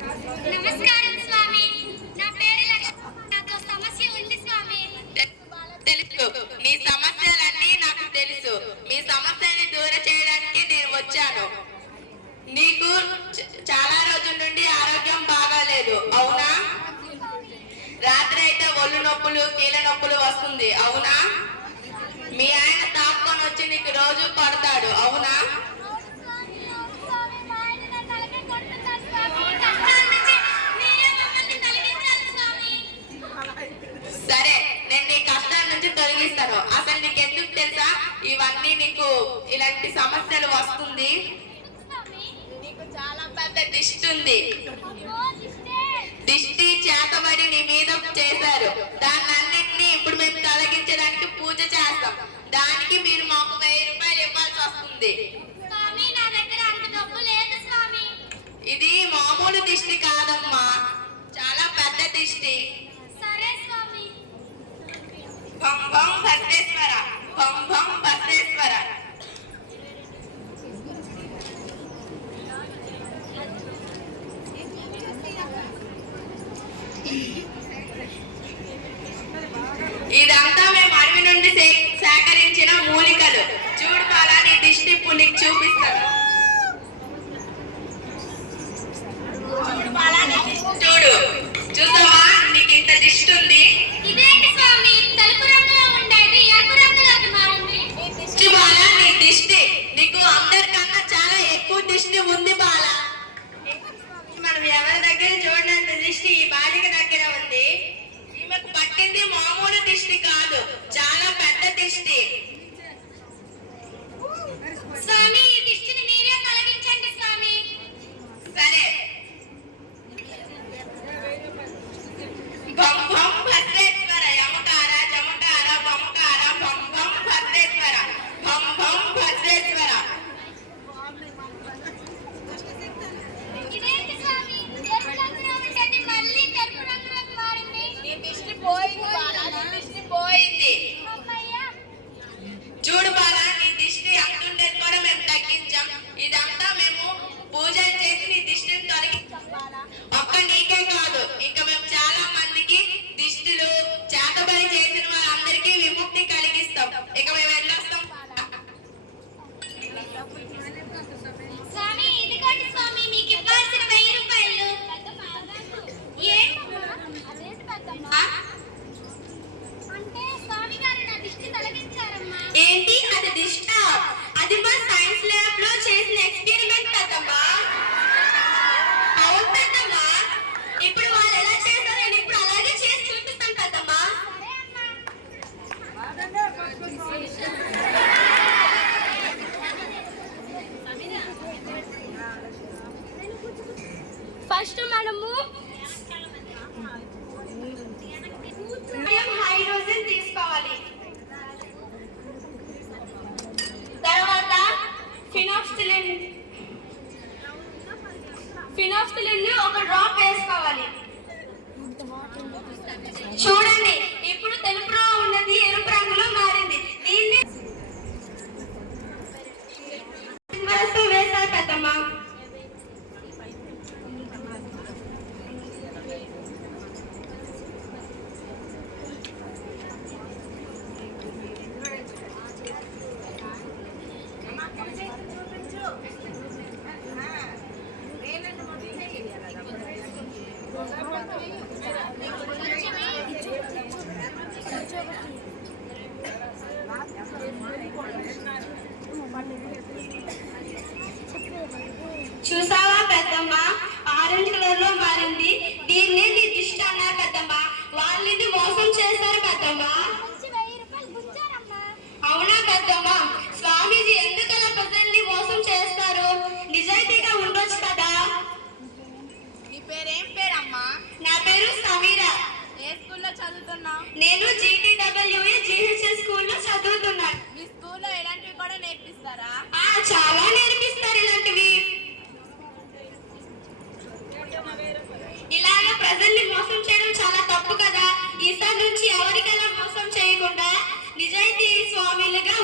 నమస్కారం స్వామి. నా పేరు లక్ష్మి. నాకు సమస్య ఉంది స్వామి. తెలుసు, మీ సమస్యలన్నీ నాకు తెలుసు. మీ సమస్యని దూరం చేయడానికి నేను వచ్చాను. నీకు చాలా రోజుల నుండి ఆరోగ్యం బాగాలేదు, అవునా? రాత్రి అయితే ఒళ్ళు నొప్పులు, కీళ్ళ నొప్పులు వస్తుంది, అవునా? మీ ఆయన తాపుకొని వచ్చి నీకు రోజు కొడతాడు, అవునా? సరే, నేను నీ కష్టాల నుంచి తొలగిస్తాను. అసలు నీకు ఎందుకు తెలుసా ఇవన్నీ? నీకు ఇలాంటి సమస్యలు వస్తుంది. నీకు చాలా పెద్ద దిష్టి ఉంది. దిష్టి చేతబడి నీ మీద చేశారు. దాన్ని అన్నింటినీ ఇప్పుడు మేము తొలగించడానికి పూజ చేస్తాం. దానికి మీరు మాకు 1000 రూపాయలు ఇవ్వాల్సి వస్తుంది. ఇది మామూలు దిష్టి కాదమ్మా, చాలా పెద్ద దిష్టి. భం భం భద్రేశ్వర, భం భం భద్రేశ్వర. ఇదంతా మేము అడవి నుండి సేకరించిన మూలికలు. చూడు పాలా, నీ దిష్టి ఇప్పుడు నీకు చూపిస్తాను. చూడు, చూసావా? నీకు ఇంత దిష్టి ఉంది. ఇదేంటి స్వామి, తెలుపు రంగులో ఉండేది ఎరుపు రంగులోకి మారింది? దిష్టి బాలా, నీ దిష్టి నీకు అందరికన్నా చాలా ఎక్కువ దిష్టి ఉంది బాలా. మనం ఎవరి దగ్గర చూడనంత దిష్టి ఈ బాలిక దగ్గర ఉంది. ఈమెకు పట్టింది మామూలు దిష్టి కాదు, చాలా పెద్ద దిష్టి. స్వామి, ఈ దిష్టిని మీరే తొలగించండి స్వామి. సరే. భం భం భద్రేశ్వర, యమకార చమకార బమకార, భం భం భద్రేశ్వర, భం భం భద్రేశ్వర. ఇదేంటి స్వామి, ఎరుపు రంగులో ఉండేది మళ్ళీ తెలుపు రంగులోకి మారింది? నీ దిష్టి పోయింది బాలా, నీ దిష్టి పోయింది. అమ్మయ్యా. చూడు బాలా, నీ దిష్టి అంతుండేది కూడా మేము తగ్గించాం. ఇదంతా మేము పూజలు చేసి నీ దిష్టిని తొలగించాం బాలా. ఒక్క నీకే కాదు, ఇంకా మేము చాలా మందికి దిష్టిలు చేతబడి చేసిన వాళ్ళందరికీ విముక్తి కలిగిస్తాం. ఇక మేము వెళ్ళొస్తాం బాలా. స్వామి, ఇదిగోండి స్వామి, మీకు ఇవ్వాల్సిన 1000 రూపాయలు. ఆ? అంటే స్వామి గారు నా దిష్టి తొలగించారమ్మా. ఏంటి అది దిష్ట? అది మా సైన్స్ ల్యాబ్ లో చేసిన ఎక్స్పెరిమెంట్ కదమ్మా. అవును కదమ్మా, ఇప్పుడు వాళ్ళు ఎలా చేస్తారో నేను ఇప్పుడు అలాగే చేసి చూపిస్తాను కదమ్మా. ఫస్ట్ మనము హైడ్రోజన్ తీసుకోవాలి. తర్వాత ఫినాఫ్థలిన్ ఒక డ్రాప్ వేసుకోవాలి. చూడండి, ఇప్పుడు తెలుపులో ఉన్నది ఎరుపు రంగులో మారింది. దీన్ని వేసారు పెద్దమ్మా. చూసావా పెద్దమ్మ, ఆరెంజ్ కలర్ లో మారింది. దీన్ని నీ దిష్టి అన్నారు పెద్దమ్మ. వాళ్ళని మోసం చేశారు పెద్దమ్మ. అవునా పెద్దమ్మ? స్వామీజీ ఎందుకలా ప్రజల్ని మోసం చేస్తారు? నిజాయితీగా ఉండొచ్చు కదా. నీ పేరేం పేరమ్మా? నా పేరు సమీరా. ఏ స్కూల్లో చదువుతున్నావు? నేను GTWA GHS స్కూల్లో చదువుతున్నాను. మీ స్కూల్లో ఇలాంటివి కూడా నేర్పిస్తారా? చాలా నేర్పిస్తారు ఇలాంటివి. ఇలాగ ప్రజల్ని మోసం చేయడం చాలా తప్పు కదా. ఈసారి నుంచి ఎవరికైనా మోసం చేయకుండా నిజాయితీ స్వామిలుగా